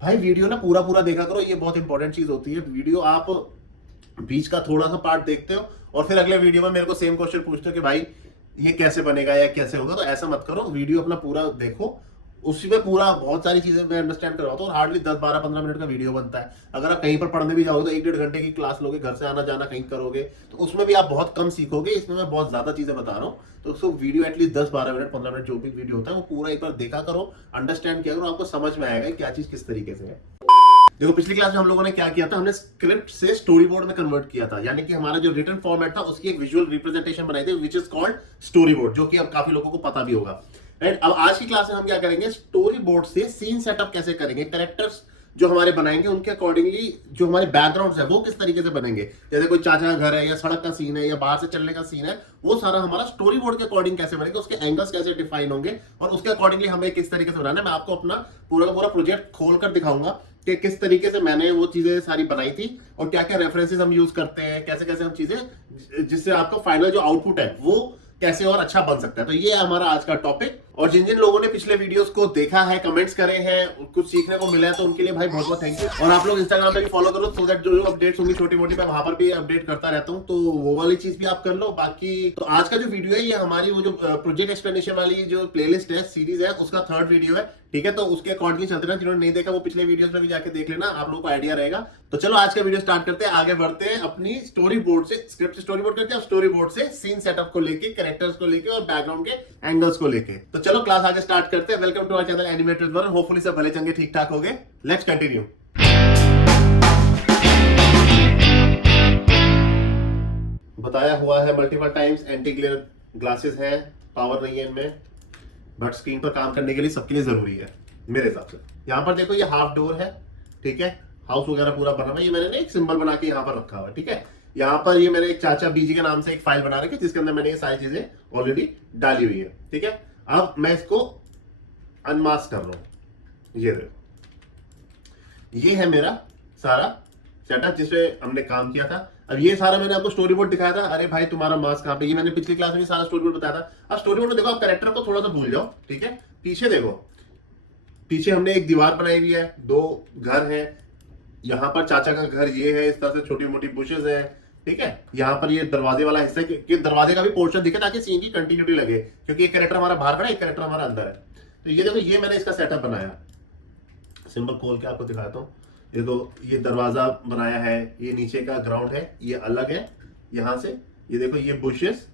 भाई वीडियो ना पूरा पूरा देखा करो, ये बहुत इंपॉर्टेंट चीज होती है। वीडियो आप बीच का थोड़ा सा पार्ट देखते हो और फिर अगले वीडियो में मेरे को सेम क्वेश्चन पूछते हो कि भाई ये कैसे बनेगा या कैसे होगा, तो ऐसा मत करो। वीडियो अपना पूरा देखो, उसी में पूरा बहुत सारी चीजें मैं अंडरस्टैंड करवाता हूँ। हार्डली 10 12 15 मिनट का वीडियो बनता है। अगर आप कहीं पर पढ़ने भी जाओगे तो 1 1.5 घंटे की क्लास लोगे, घर से आना जाना कहीं करोगे, तो उसमें भी आप बहुत कम सीखोगे। इसमें मैं बहुत ज्यादा चीजें बता रहा हूँ। तो उसको वीडियो एटलीस्ट 10 12 मिनट 15 मिनट जो भी वीडियो होता है वो पूरा एक बार देखा करो, अंडरस्टैंड किया करो, आपको समझ में आएगा क्या चीज किस तरीके से है। देखो पिछली क्लास में हम लोगों ने क्या किया था, हमने स्क्रिप्ट से स्टोरी बोर्ड में कन्वर्ट किया था, यानी कि हमारा जो रिटन फॉर्मेट था उसकी एक विजुअल रिप्रेजेंटेशन बनाई थी which is called story board, जो कि अब काफी लोगों को पता भी होगा। राइट, अब आज की क्लास में हम क्या करेंगे, स्टोरी बोर्ड से सीन सेटअप कैसे करेंगे, कैरेक्टर्स जो हमारे बनाएंगे उनके अकॉर्डिंगली जो हमारे बैकग्राउंड है वो किस तरीके से बनेंगे। जैसे कोई चाचा का घर है या सड़क का सीन है या बाहर से चलने का सीन है, वो सारा हमारा स्टोरी बोर्ड के अकॉर्डिंग कैसे बनेगा, उसके एंगल्स कैसे डिफाइन होंगे और उसके अकॉर्डिंगली हमें किस तरीके से बनाना है। मैं आपको अपना पूरा का पूरा प्रोजेक्ट खोलकर दिखाऊंगा कि किस तरीके से मैंने वो चीजें सारी बनाई थी और क्या क्या रेफरेंसेस हम यूज करते हैं, कैसे कैसे हम चीजें, जिससे आपका फाइनल जो आउटपुट है वो कैसे और अच्छा बन सकता है। तो ये है हमारा आज का टॉपिक। और जिन जिन लोगों ने पिछले वीडियोस को देखा है, कमेंट्स करे हैं, कुछ सीखने को मिला है, तो उनके लिए भाई बहुत बहुत थैंक यू। और आप लोग इंस्टाग्राम पे भी फॉलो करो, सो दैट जो जो अपडेट्स होंगी छोटी मोटी मैं वहां पर भी अपडेट करता रहता हूँ, तो वो वाली चीज भी आप कर लो। बाकी तो आज का जो वीडियो है ये हमारी वो जो प्रोजेक्ट एक्सप्लेनेशन वाली जो प्लेलिस्ट है, सीरीज है, उसका 3rd वीडियो है। ठीक है, तो उसके अकॉर्डिंगली चलते रहना। जिन्होंने नहीं देखा वो पिछले वीडियोस में भी जाके देख लेना, आप लोगों को आइडिया रहेगा। तो चलो आज का वीडियो स्टार्ट करते हैं, आगे बढ़ते हैं अपनी स्टोरी बोर्ड से, स्क्रिप्ट से स्टोरी बोर्ड करते हैं, स्टोरी बोर्ड से सीन सेटअप को लेके, कैरेक्टर्स को लेके और बैकग्राउंड के एंगल्स को लेके। तो चलो क्लास आगे स्टार्ट करते हैं। Welcome to our channel animated world. Hopefully सब भले चंगे ठीक ठाक हो गए। Let's continue. बताया हुआ है multiple times, anti glare glasses है, पावर नहीं है इनमें, बट स्क्रीन पर काम करने के लिए सबके लिए जरूरी है मेरे हिसाब से। यहाँ पर देखो ये हाफ डोर है, ठीक है, हाउस वगैरह पूरा बना हुआ है। ये मैंने ना एक सिंबल बना के यहाँ पर रखा हुआ है, ठीक है। यहाँ पर ये मैंने एक चाचा बीजी के नाम से एक फाइल बना रखी है जिसके अंदर मैंने ये सारी चीजें ऑलरेडी डाली हुई है, ठीक है। अब मैं इसको अनमास्क कर रहा हूं। ये देखो, ये है मेरा सारा सेटअप जिसपे हमने काम किया था। अब ये सारा मैंने आपको स्टोरी बोर्ड दिखाया था। अरे भाई तुम्हारा मास्क कहां पे, ये मैंने पिछली क्लास में सारा स्टोरी बोर्ड बताया था। अब स्टोरी बोर्ड में देखो, आप कैरेक्टर को थोड़ा सा भूल जाओ, ठीक है। पीछे देखो, पीछे हमने एक दीवार बनाई हुई है, 2 घर है, यहाँ पर चाचा का घर ये है, इस तरह से छोटी मोटी बुशेस है, ठीक है। यहाँ पर ये दरवाजे वाला हिस्सा है कि दरवाजे का भी पोर्शन दिखे ताकि सीन की कंटिन्यूटी लगे, क्योंकि एक कैरेक्टर हमारा बाहर खड़ा है, एक कैरेक्टर हमारा अंदर है। तो ये देखो, ये मैंने इसका सेटअप बनाया, सिंबल खोल के आपको दिखाता हूँ। ये देखो, ये दरवाजा बनाया है, ये नीचे का ग्राउंड है, ये अलग है यहाँ से। ये देखो, ये बुशेस,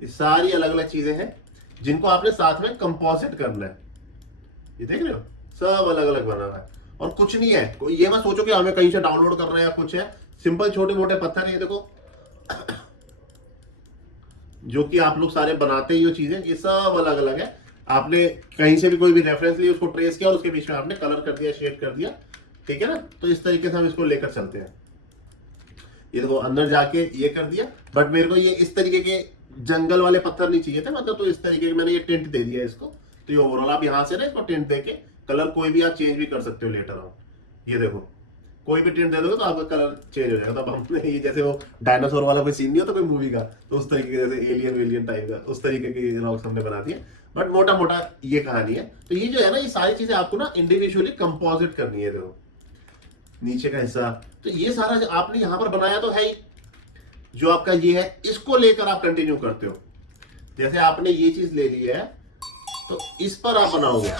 ये सारी अलग अलग चीजें हैं जिनको आपने साथ में कंपोजिट करना है। ये देख रहे हो, सब अलग अलग बना हुआ है और कुछ नहीं है। कोई ये मत सोचो कि हमें कहीं से डाउनलोड कर रहे हैं या कुछ है। सिंपल छोटे मोटे पत्थर है, ये देखो जो कि आप लोग सारे बनाते ही हो चीजें, ये सब अलग अलग है। आपने कहीं से भी कोई भी रेफरेंस लिया, उसको ट्रेस किया और उसके बीच में आपने कलर कर दिया, शेड कर दिया, ठीक है ना। तो इस तरीके से हम इसको लेकर चलते हैं। ये देखो, अंदर जाके ये कर दिया, बट मेरे को ये इस तरीके के जंगल वाले पत्थर नहीं चाहिए थे, मतलब तो इस तरीके के मैंने ये टिंट दे दिया इसको। तो ये ओवरऑल आप यहाँ से ना इसको टिंट देके कलर कोई भी आप चेंज भी कर सकते हो लेटर ऑन। ये देखो, कोई भी टिंट दे दोगे तो आपका कलर चेंज हो जाएगा। तब हमने ये जैसे वो डायनासोर वाला कोई सीन नहीं होता कोई मूवी का, तो उस तरीके के जैसे एलियन वेलियन टाइप का उस तरीके के रॉक्स हमने बना दिए। बट मोटा मोटा ये कहानी है। तो ये जो है ना, ये सारी चीजें आपको ना इंडिविजुअली कंपोजिट करनी है। देखो नीचे का हिस्सा, तो ये सारा जो आपने यहाँ पर बनाया तो है ही, जो आपका ये है, इसको लेकर आप कंटिन्यू करते हो। जैसे आपने ये चीज ले ली है तो इस पर आप बनाओगे।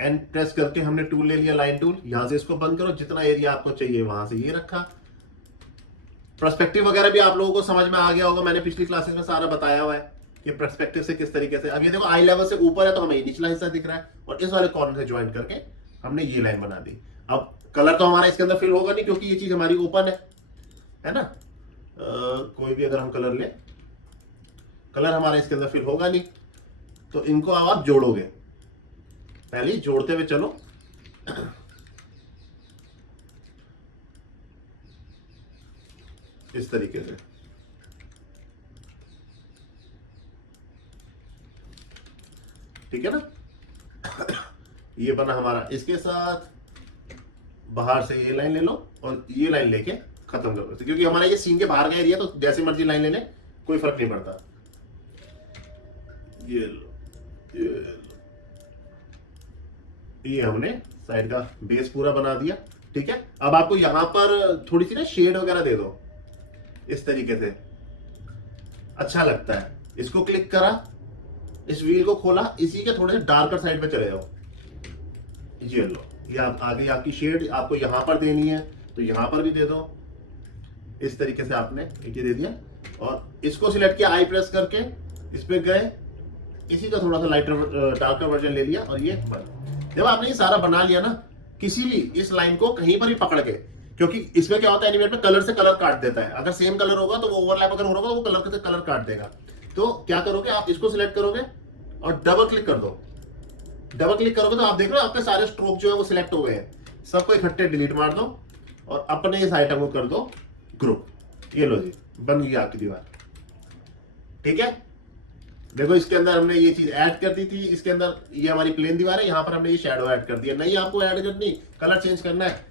एंड प्रेस करके हमने टूल ले लिया, लाइन टूल, यहां से इसको बंद करो। जितना एरिया आपको चाहिए वहां से ये रखा। पर्सपेक्टिव वगैरह भी आप लोगों को समझ में आ गया होगा, मैंने पिछली क्लासेस में सारा बताया हुआ है कि पर्सपेक्टिव से किस तरीके से। अब ये देखो, आई लेवल से ऊपर है तो हमें निचला हिस्सा दिख रहा है और इस वाले कॉर्नर से ज्वाइन करके हमने ये लाइन बना दी। अब कलर तो हमारा इसके अंदर फिल होगा नहीं क्योंकि ये चीज हमारी ओपन है ना। कोई भी अगर हम कलर ले, कलर हमारा इसके अंदर फिल होगा नहीं, तो इनको अब आप जोड़ोगे। पहले जोड़ते हुए चलो। इस तरीके से, ठीक है ना। ये बना हमारा, इसके साथ बाहर से ये लाइन ले लो और ये लाइन लेके खत्म कर दो, क्योंकि हमारा ये सीन के बाहर का एरिया, तो जैसे मर्जी लाइन लेने कोई फर्क नहीं पड़ता। ये लो, ये ये हमने साइड का बेस पूरा बना दिया। ठीक है, अब आपको यहां पर थोड़ी सी ना शेड वगैरह दे दो इस तरीके से, अच्छा लगता है। इसको क्लिक करा, इस व्हील को खोला, इसी के थोड़े से डार्कर साइड पे चले जाओ, ये लो, ये आगे आपकी शेड आपको यहां पर देनी है तो यहां पर भी दे दो। इस तरीके से आपने ये दे दिया और इसको सिलेक्ट किया, आई प्रेस करके इस पे गए, इसी का थोड़ा सा लाइटर डार्कर वर्जन ले लिया और ये बन। जब आपने ये सारा बना लिया ना, किसी भी इस लाइन को कहीं पर भी पकड़ के, क्योंकि इसमें क्या होता है एनिमेट में कलर से कलर काट देता है, अगर सेम कलर होगा तो वो ओवरलैप अगर हो रहा होगा वो कलर से कलर काट देगा। तो क्या करोगे आप, इसको सिलेक्ट करोगे और डबल क्लिक कर दो। डबल क्लिक करोगे तो आप देख रहे हो आपके सारे स्ट्रोक जो है वो सिलेक्ट हो गए हैं, सबको इकट्ठे डिलीट मार दो और अपने इस आइटम को कर दो ग्रुप। ये लो जी, बन गई आपकी दीवार। ठीक है, देखो इसके अंदर हमने ये चीज ऐड कर दी थी, इसके अंदर ये हमारी प्लेन दीवार है, यहाँ पर हमने ये शैडो ऐड कर दिया। नहीं आपको ऐड करनी, कलर चेंज करना है,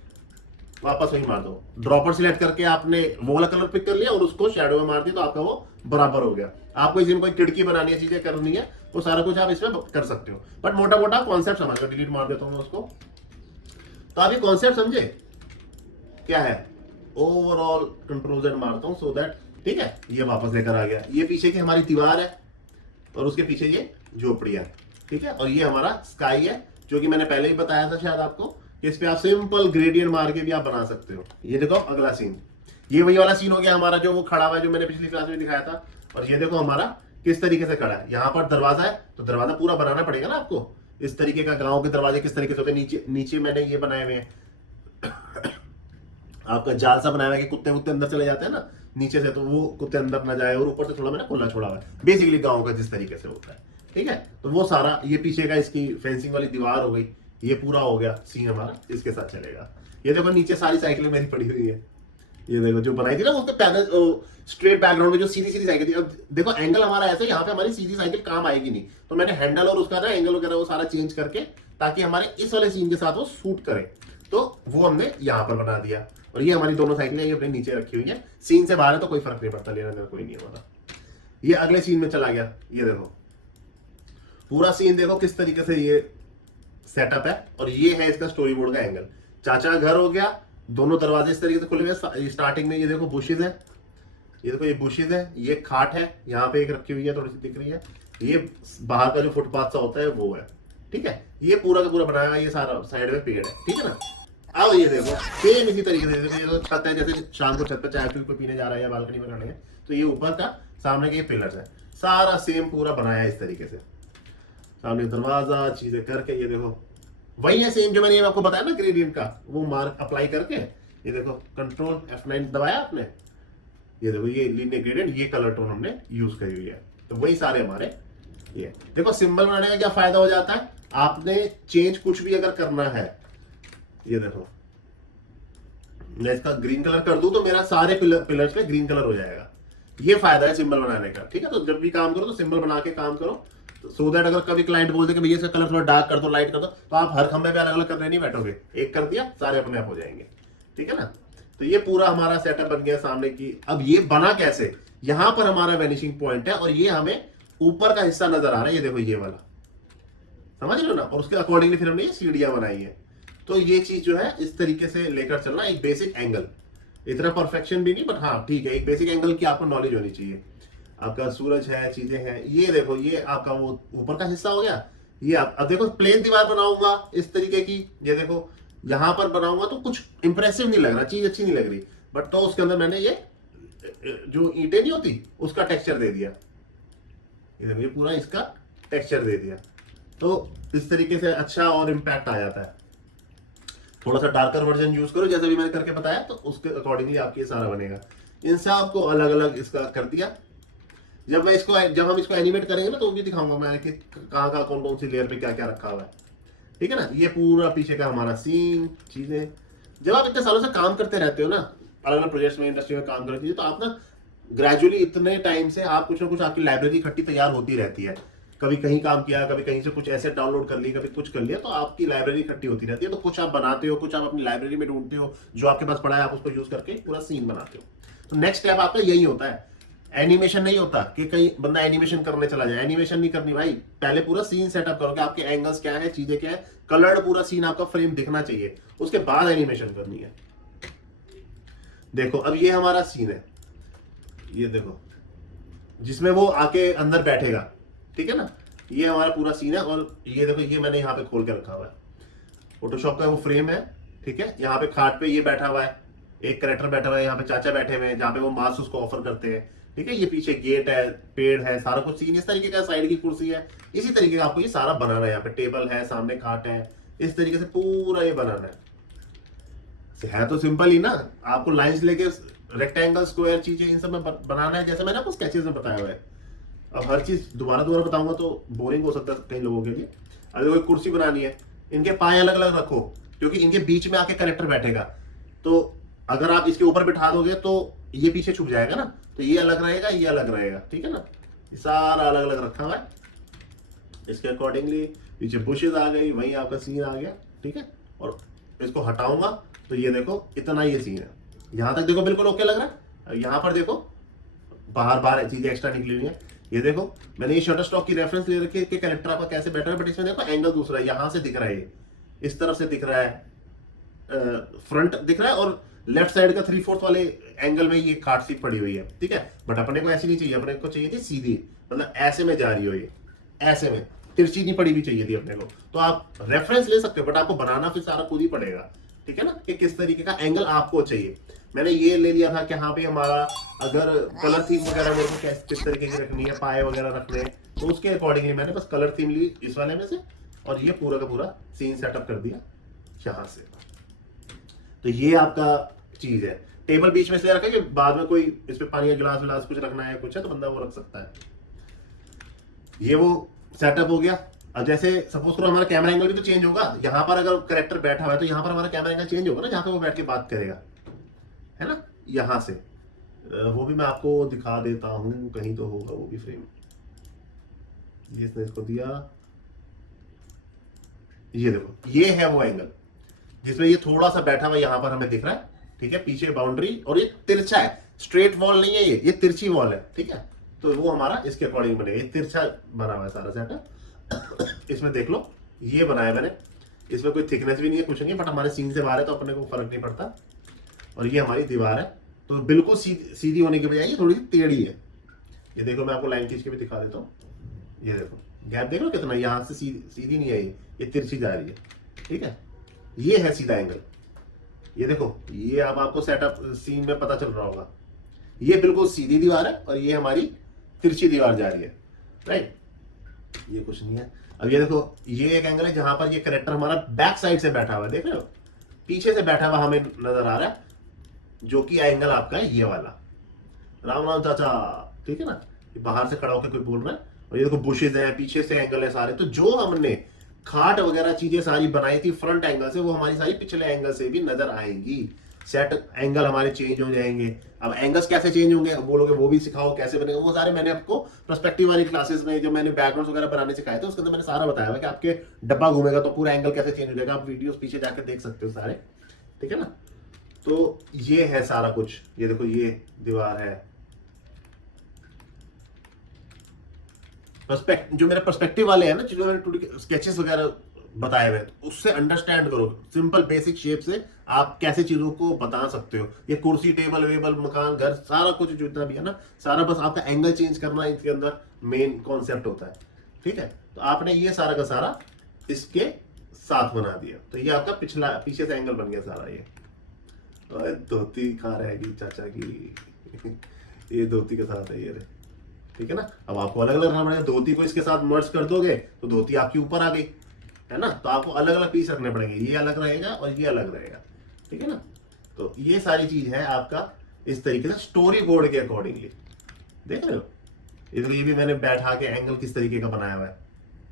वापस वही मार दो, ड्रॉपर सिलेक्ट करके आपने वो वाला कलर पिक कर लिया और उसको शैडो में मार दिया तो आपका वो बराबर हो गया। आपको इसमें कोई खिड़की बनानी है, चीजें करनी है, वो सारा कुछ आप इसमें कर सकते हो। बट मोटा मोटा कॉन्सेप्ट समझ लो, डिलीट मार देता हूँ उसको। तो आप ये कॉन्सेप्ट समझे क्या है, ओवरऑल कंट्रोल Z मारता हूँ सो दैट, ठीक है, ये वापस लेकर आ गया। ये पीछे की हमारी दीवार है और उसके पीछे ये झोपड़ियां, ठीक है, और ये हमारा स्काई है जो कि मैंने पहले ही बताया था शायद आपको कि इस पे आप सिंपल ग्रेडियंट मार के भी आप बना सकते हो। ये देखो अगला सीन, ये वही वाला सीन हो गया हमारा जो वो खड़ा हुआ है, जो मैंने पिछली क्लास में दिखाया था। और ये देखो हमारा किस तरीके से खड़ा है, यहाँ पर दरवाजा है तो दरवाजा पूरा बनाना पड़ेगा ना आपको। इस तरीके का गाँव के दरवाजे किस तरीके से होते हैं, नीचे नीचे मैंने ये बनाए हुए हैं आपका जाल सा बनाया हुआ है कि कुत्ते कुत्ते अंदर चले जाते हैं ना नीचे से, तो वो कुत्ते अंदर ना जाए, और ऊपर से थोड़ा मैंने खुला छोड़ा हुआ है, बेसिकली गांव का जिस तरीके से होता है। ठीक है, तो वो सारा ये पीछे का इसकी फेंसिंग वाली दीवार हो गई, ये पूरा हो गया सीन हमारा, इसके साथ चलेगा। ये देखो नीचे सारी साइकिल मेरी पड़ी हुई है, ये देखो जो बनाई थी ना उसके पैदल स्ट्रेट बैकग्राउंड में जो सीधी सीधी साइकिल थी। अब देखो एंगल हमारा ऐसे, यहाँ पे हमारी सीधी साइकिल काम आएगी नहीं, तो मैंने हैंडल और उसका ना एंगल वगैरह वो सारा चेंज करके ताकि हमारे इस वाले सीन के साथ वो सूट करे, तो वो हमने यहाँ पर बना दिया। और ये हमारी दोनों साइकिलें ये अपने नीचे रखी हुई है, सीन से बाहर है तो कोई फर्क नहीं पड़ता, लेना देना कोई नहीं हमारा। ये अगले सीन में चला गया, ये देखो पूरा सीन देखो किस तरीके से ये सेटअप है, और ये है इसका स्टोरी बोर्ड का एंगल। चाचा घर हो गया, दोनों दरवाजे इस तरीके से खुले हुए, स्टार्टिंग में ये देखो बुशेज है, ये देखो ये बुशेज है, ये खाट है, यहाँ पे एक रखी हुई है थोड़ी सी दिख रही है, ये बाहर का जो फुटपाथ सा होता है वो है। ठीक है, ये पूरा का पूरा बनाया हुआ, ये सारा साइड में पेड़ है। ठीक है ना, अब ये देखो सेम इसी तरीके से, ये तो छत है, जैसे शाम को छत पर चाय कोई पीने जा रहा है या बालकनी में खड़े हैं, तो ये ऊपर का सामने के ये पिलर्स है, सारा सेम पूरा बनाया है इस तरीके से, सामने दरवाजा चीजें करके। ये देखो वही है सेम जो मैंने आपको बताया ना ग्रेडियंट का, वो मार्क अप्लाई करके, ये देखो कंट्रोल F9 दबाया आपने, ये देखो ये लीनियर ग्रेडियंट, ये कलर टोन हमने यूज करी हुई है, तो वही सारे हमारे। ये देखो सिंबल बनाने का क्या फायदा हो जाता है, आपने चेंज कुछ भी अगर करना है, ये देखो मैं इसका ग्रीन कलर कर दूं तो मेरा सारे पिलर्स पे ग्रीन कलर हो जाएगा, ये फायदा है सिंबल बनाने का। ठीक है, तो जब भी काम करो तो सिंबल बना के काम करो, सो दैट अगर कभी क्लाइंट बोलते कि भैया इसका कलर थोड़ा डार्क कर दो, लाइट कर दो, तो आप हर खंबे पे अलग अलग करने नहीं बैठोगे, एक कर दिया सारे अपने आप हो जाएंगे। ठीक है ना, तो ये पूरा हमारा सेटअप बन गया सामने की। अब ये बना कैसे, यहां पर हमारा वैनिशिंग पॉइंट है और ये हमें ऊपर का हिस्सा नजर आ रहा है, ये देखो ये वाला, समझ लो ना, और उसके अकॉर्डिंगली फिर हमने ये सीढ़ियां बनाई है। तो ये चीज जो है इस तरीके से लेकर चलना, एक बेसिक एंगल, इतना परफेक्शन भी नहीं बट हाँ ठीक है, एक बेसिक एंगल की आपको नॉलेज होनी चाहिए। आपका सूरज है, चीजें हैं, ये देखो ये आपका वो ऊपर का हिस्सा हो गया। ये अब देखो प्लेन दीवार बनाऊंगा इस तरीके की, ये देखो यहां पर बनाऊंगा तो कुछ इंप्रेसिव नहीं लग रहा, चीज अच्छी नहीं लग रही, बट तो उसके अंदर मैंने ये जो ईंटें नहीं होती उसका टेक्सचर दे दिया, ये पूरा इसका टेक्सचर दे दिया, तो इस तरीके से अच्छा और इम्पैक्ट आ जाता है। थोड़ा सा डार्कर वर्जन यूज करो जैसे भी मैंने करके बताया, तो उसके अकॉर्डिंगली आपके सारा बनेगा। इन सब को अलग अलग इसका कर दिया। जब हम इसको एनिमेट करेंगे ना तो भी दिखाऊंगा मैं कि कहाँ कौन कौन सी लेयर पे क्या क्या रखा हुआ है। ठीक है ना, ये पूरा पीछे का हमारा सीन चीजें। जब आप इतने सालों से काम करते रहते हो ना, अलग अलग प्रोजेक्ट्स में इंडस्ट्री में काम करती है, तो आप ना ग्रेजुअली इतने टाइम से आप कुछ ना कुछ आपकी लाइब्रेरी इकट्ठी तैयार होती रहती है। कभी कहीं काम किया, कभी कहीं से कुछ ऐसे डाउनलोड कर लिया, कभी कुछ कर लिया, तो आपकी लाइब्रेरी इकट्ठी होती रहती है। तो कुछ आप बनाते हो, कुछ आप अपनी लाइब्रेरी में ढूंढते हो, जो आपके पास पड़ा है आप उसको यूज करके पूरा सीन बनाते हो। तो नेक्स्ट स्टेप आपका यही होता है, एनिमेशन नहीं होता कि कहीं बंदा एनिमेशन करने चला जाए, एनिमेशन नहीं करनी भाई, पहले पूरा सीन सेटअप करो कि आपके एंगल्स क्या है, चीजें क्या है, कलर्ड पूरा सीन आपका फ्रेम दिखना चाहिए, उसके बाद एनिमेशन करनी है। देखो अब ये हमारा सीन है, ये देखो जिसमें वो आके अंदर बैठेगा, ठीक है ना, ये हमारा पूरा सीन है। और ये देखो ये मैंने यहाँ पे खोल के रखा हुआ है, फोटोशॉप का वो फ्रेम है, ठीक है। यहाँ पे खाट पे ये बैठा हुआ है, एक कैरेक्टर बैठा हुआ है, यहाँ पे चाचा बैठे हुए हैं जहाँ पे वो मास्क उसको ऑफर करते हैं, ठीक है। ये पीछे गेट है, पेड़ है, सारा कुछ सीन इस तरीके का, साइड की कुर्सी है, इसी तरीके का आपको ये सारा बनाना है। यहाँ पे टेबल है, सामने खाट है, इस तरीके से पूरा ये बनाना है तो सिंपल ही ना, आपको लाइंस लेके रेक्टेंगल स्क्वायर चीजें इन सब में बनाना है, जैसे मैंने आपको स्केचेस में बताया हुआ है। अब हर चीज दोबारा बताऊंगा तो बोरिंग हो सकता है कई लोगों के लिए। अगर कोई कुर्सी बनानी है, इनके पाए अलग अलग रखो, क्योंकि इनके बीच में आके करेक्टर बैठेगा, तो अगर आप इसके ऊपर बिठा दोगे तो ये पीछे छुप जाएगा ना, तो ये अलग रहेगा, ये अलग रहेगा, ठीक है ना। ये सारा अलग अलग रखा हुआ है, इसके अकॉर्डिंगली पीछे बुशेज आ गई, वहीं आपका सीन आ गया, ठीक है। और इसको हटाऊंगा तो ये देखो इतना ये सीन है, यहां तक देखो बिल्कुल ओके लग रहा है। यहाँ पर देखो बाहर बाहर चीजें एक्स्ट्रा निकली हुई है, ये देखो मैंने ये शटर स्टॉक की रेफरेंस ले रखी है कि कैरेक्टर आपका कैसे बैठा है, बट इसमें देखो एंगल दूसरा है, यहां से दिख रहा है, ये इस तरफ से दिख रहा है, फ्रंट दिख रहा है, और लेफ्ट साइड का 3/4 वाले एंगल में ये काट सी पड़ी हुई है, ठीक है। बट अपने को ऐसी नहीं चाहिए, अपने को चाहिए थी सीधी, मतलब ऐसे में जा रही हो, ये ऐसे में तिरछी नहीं पड़ी हुई चाहिए थी अपने को। तो आप रेफरेंस ले सकते हो, बट आपको बनाना फिर सारा खुद ही पड़ेगा, ठीक है ना, कि किस तरीके का एंगल आपको चाहिए। मैंने ये ले लिया था कि हाँ पे हमारा अगर कलर थीम वगैरह मेरे को किस तरीके की रखनी है, पाए वगैरह रखने हैं, तो उसके अकॉर्डिंगली मैंने बस कलर थीम ली इस वाले में से, और ये पूरा का पूरा सीन सेटअप कर दिया यहाँ से। तो ये आपका चीज है। टेबल बीच में इसलिए रखा कि बाद में कोई इस पे पानी का गिलास विलास कुछ रखना है, कुछ है, तो बंदा वो रख सकता है। ये वो सेटअप हो गया। अब जैसे सपोज करो हमारा कैमरा एंगल भी तो चेंज होगा, यहाँ पर अगर कैरेक्टर बैठा हुआ है तो यहाँ पर हमारा कैमरा एंगल चेंज होगा ना, जहाँ पे वो बैठ के बात करेगा, है ना, यहाँ से। वो भी मैं आपको दिखा देता हूँ, कहीं तो होगा वो भी फ्रेम, ये इसने इसको दिया, ये देखो ये है वो एंगल जिसमें ये थोड़ा सा बैठा हुआ यहाँ पर हमें दिख रहा है, ठीक है। पीछे बाउंड्री, और ये तिरछा है, स्ट्रेट वॉल नहीं है, ये तिरछी वॉल है, ठीक है। तो वो हमारा इसके अकॉर्डिंग बनेगा, ये तिरछा बना हुआ है सारा सेटअप। इसमें देख लो ये बनाया मैंने, इसमें कोई थिकनेस भी नहीं है, कुछ नहीं, बट हमारे सीन से बाहर है तो अपने को फर्क नहीं पड़ता। और ये हमारी दीवार है, तो बिल्कुल सीधी होने की बजाय ये थोड़ी सी टेढ़ी है। ये देखो मैं आपको लाइन खींच के भी दिखा देता हूँ, ये देखो गैप देख लो कितना, यहाँ से सीधी नहीं है, ये तिरछी जा रही है, ठीक है। ये है सीधा एंगल, ये देखो, ये अब आपको सेटअप सीन में पता चल रहा होगा, ये बिल्कुल सीधी दीवार है और ये हमारी तिरछी दीवार जा रही है, राइट। ये कुछ नहीं है। अब ये देखो ये एक एंगल है जहां पर ये कैरेक्टर हमारा बैक साइड से बैठा हुआ है, देख रहे हो, पीछे से बैठा हुआ हमें नजर आ रहा है, जो कि एंगल आपका है ये वाला। राम राम चाचा, ठीक है ना, बाहर से खड़ा होकर कोई बोल रहा है। और ये देखो बुशेज है, पीछे से एंगल है सारे, तो जो हमने खाट वगैरह चीजें सारी बनाई थी फ्रंट एंगल से, वो हमारी सारी पिछले एंगल से भी नजर आएंगी। सेट एंगल हमारे चेंज हो जाएंगे। अब एंगल्स कैसे चेंज होंगे, अब बोलोगे वो भी सिखाओ कैसे बनेगा, वो सारे मैंने आपको पर्सपेक्टिव वाली क्लासेस में जो मैंने बैकग्राउंड वगैरह बनाने सिखाए थे उसके अंदर मैंने सारा बताया हुआ कि आपके डब्बा घूमेगा तो पूरा एंगल कैसे चेंज हो जाएगा। आप वीडियोस पीछे जाकर देख सकते हो सारे, ठीक है ना। तो ये है सारा कुछ, ये देखो ये दीवार है, जो मेरे पर्सपेक्टिव वाले हैं ना, जो मैंने स्केचेस वगैरह बताए हुए, उससे अंडरस्टैंड करो सिंपल बेसिक शेप से आप कैसे चीजों को बता सकते हो। ये कुर्सी टेबल वेबल मकान घर सारा कुछ जितना भी है ना, सारा बस आपका एंगल चेंज करना इसके अंदर मेन कॉन्सेप्ट होता है, ठीक है। तो आपने ये सारा का सारा इसके साथ बना दिया, तो ये आपका पिछला पीछे से एंगल बन गया सारा। ये धोती कहाँ रहेगी चाचा की ये धोती के साथ है ये रे, ठीक है ना। अब आपको अलग अलग रखना पड़ेगा, धोती को इसके साथ मर्ज कर दोगे तो धोती आपकी ऊपर आ गई, है ना। तो आपको अलग अलग पीस रखने पड़ेंगे, ये अलग रहेगा और ये अलग रहेगा, ठीक है ना। तो ये सारी चीज है आपका इस तरीके से स्टोरी बोर्ड के अकॉर्डिंगली, देख रहे हो। इधर ये भी मैंने बैठा के एंगल किस तरीके का बनाया हुआ है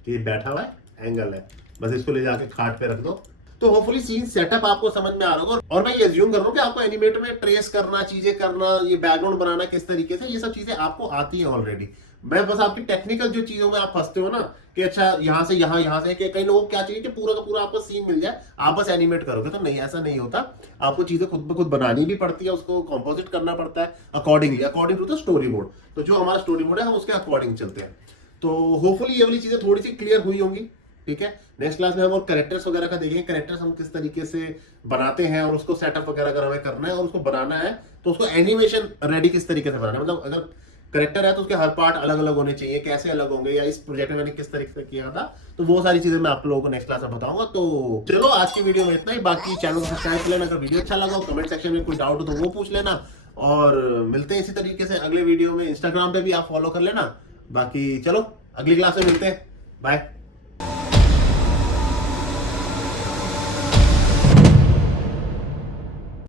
कि ये बैठा हुआ है एंगल है, बस इसको ले जाके खाट पे रख दो। तो होपफुली सीन सेटअप आपको समझ में आ रहा होगा। और मैं ये अज्यूम कर रहा हूँ कि आपको एनिमेट में ट्रेस करना, चीजें करना, ये बैकग्राउंड बनाना किस तरीके से, ये सब चीजें आपको आती है ऑलरेडी। मैं बस आपकी टेक्निकल जो चीजों में आप फंसते हो ना कि अच्छा यहाँ से यहाँ से, कि कई लोगों को क्या चाहिए कि पूरा का पूरा आपको सीन मिल जाए, आप बस एनिमेट करोगे, तो नहीं, ऐसा नहीं होता। आपको चीजें खुद ब खुद बनानी भी पड़ती है, उसको कंपोजिट करना पड़ता है according to the story board. तो जो हमारा स्टोरी बोर्ड है हम उसके अकॉर्डिंग चलते हैं। तो होपफुली ये वाली चीजें थोड़ी सी क्लियर हुई होंगी, ठीक है। नेक्स्ट क्लास में हम और कैरेक्टर्स वगैरह का देखेंगे, कैरेक्टर्स हम किस तरीके से बनाते हैं और उसको सेटअप वगैरह अगर हमें करना है और उसको बनाना है तो उसको एनिमेशन रेडी किस तरीके से बनाना है, मतलब अगर करेक्टर है तो उसके हर पार्ट अलग अलग होने चाहिए, कैसे अलग होंगे, या इस प्रोजेक्ट में मैंने किस तरीके से किया था, तो वो सारी चीजें मैं आप लोगों को नेक्स्ट क्लास में बताऊंगा। तो चलो आज की वीडियो में इतना ही, बाकी चैनल को सब्सक्राइब कर लेना, अगर वीडियो अच्छा लगा हो कमेंट सेक्शन में कोई डाउट हो तो वो पूछ लेना, और मिलते हैं इसी तरीके से अगले वीडियो में। इंस्टाग्राम पे भी आप फॉलो कर लेना। बाकी चलो अगली क्लास में मिलते हैं, बाय।